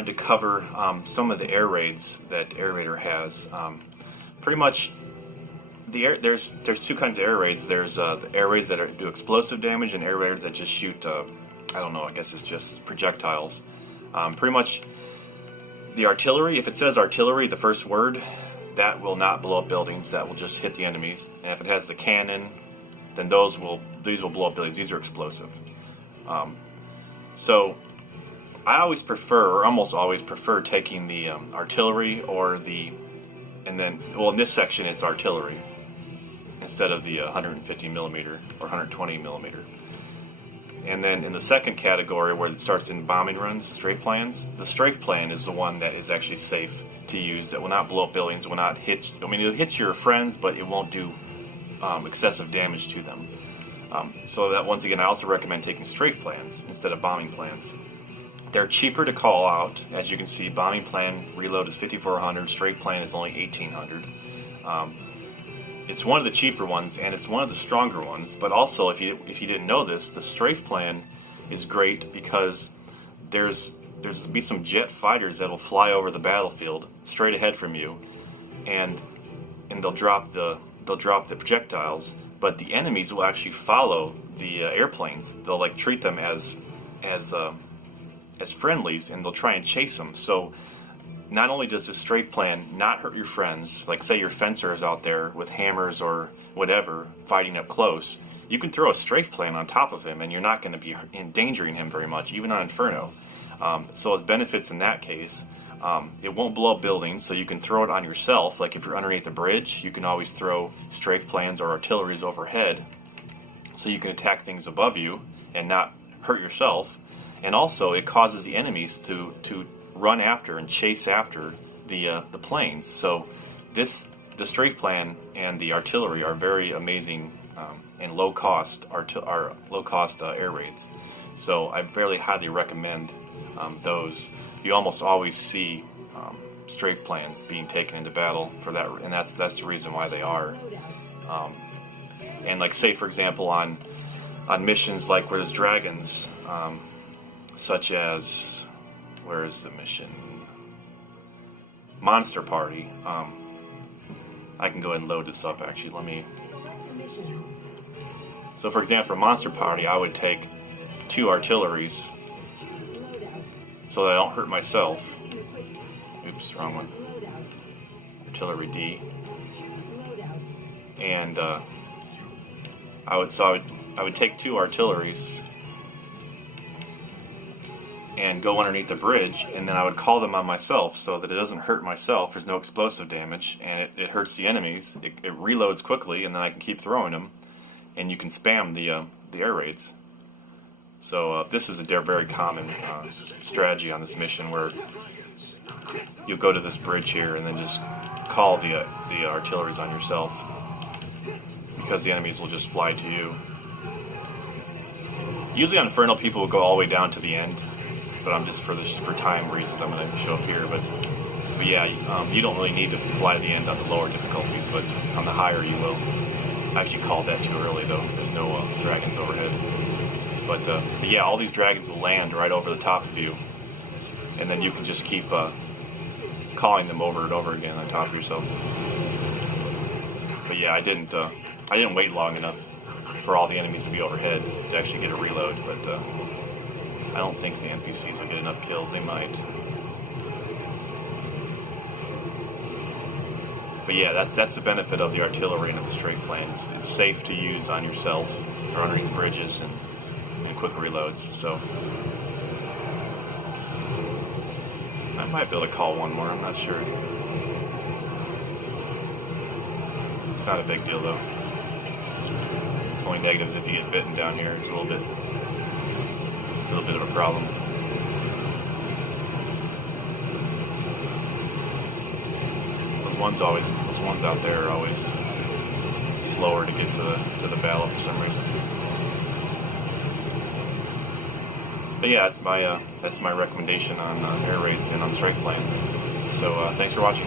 wanted to cover some of the air raids that Air Raider has. Pretty much, there's two kinds of air raids. There's the air raids that do explosive damage, and air raids that just shoot, I don't know, I guess it's just projectiles. Pretty much, the artillery, if it says artillery, the first word, that will not blow up buildings. That will just hit the enemies. And if it has the cannon, then these will blow up buildings. These are explosive. So I always prefer, or almost always prefer, taking the artillery in this section it's artillery instead of the 150 millimeter or 120 millimeter. And then in the second category, where it starts in bombing runs, strafe plans, the strafe plan is the one that is actually safe to use, that will not blow up buildings, will not hit, it'll hit your friends, but it won't do excessive damage to them. So that, once again, I also recommend taking strafe plans instead of bombing plans. They're cheaper to call out. As you can see, bombing plan reload is $5,400, strafe plan is only $1,800. It's one of the cheaper ones, and it's one of the stronger ones. But also, if you didn't know this, the strafe plan is great because there's be some jet fighters that'll fly over the battlefield straight ahead from you, and they'll drop the projectiles. But the enemies will actually follow the airplanes. They'll treat them as friendlies, and they'll try and chase them. So not only does the strafe plan not hurt your friends, like say your fencer is out there with hammers or whatever fighting up close, you can throw a strafe plan on top of him and you're not going to be endangering him very much, even on Inferno. So it benefits in that case. It won't blow up buildings, so you can throw it on yourself. Like if you're underneath the bridge, you can always throw strafe plans or artilleries overhead, so you can attack things above you and not hurt yourself. And also, it causes the enemies to run after and chase after the planes. So the strafe plan and the artillery are very amazing and low cost air raids. So I very highly recommend those. You almost always see strafe plans being taken into battle for that, and that's the reason why they are. And say for example on missions like where there's dragons, such as, where is the mission? Monster Party. I can go ahead and load this up actually. So for example, Monster Party, I would take 2 artilleries so that I don't hurt myself. Oops, wrong one. Artillery D. And I would take 2 artilleries and go underneath the bridge, and then I would call them on myself so that it doesn't hurt myself. There's no explosive damage, and it hurts the enemies. It reloads quickly, and then I can keep throwing them, and you can spam the air raids. So this is a very common strategy on this mission, where you'll go to this bridge here and then just call the artilleries on yourself, because the enemies will just fly to you. Usually on Inferno, people will go all the way down to the end, but I'm just for time reasons, I'm going to show up here. But yeah, you don't really need to fly to the end on the lower difficulties, but on the higher you will. I actually called that too early though. There's no dragons overhead. But yeah, all these dragons will land right over the top of you, and then you can just keep calling them over and over again on top of yourself. But yeah, I didn't wait long enough for all the enemies to be overhead to actually get a reload. But I don't think the NPCs will get enough kills. They might. But yeah, that's the benefit of the artillery and of the strafe plan. It's safe to use on yourself or underneath bridges and quick reloads. So I might be able to call one more, I'm not sure. It's not a big deal though. Only negatives if you get bitten down here. It's a little bit of a problem. Those ones out there are always slower to get to the battle for some reason. But yeah, that's my recommendation on air raids and on strike plans. So thanks for watching.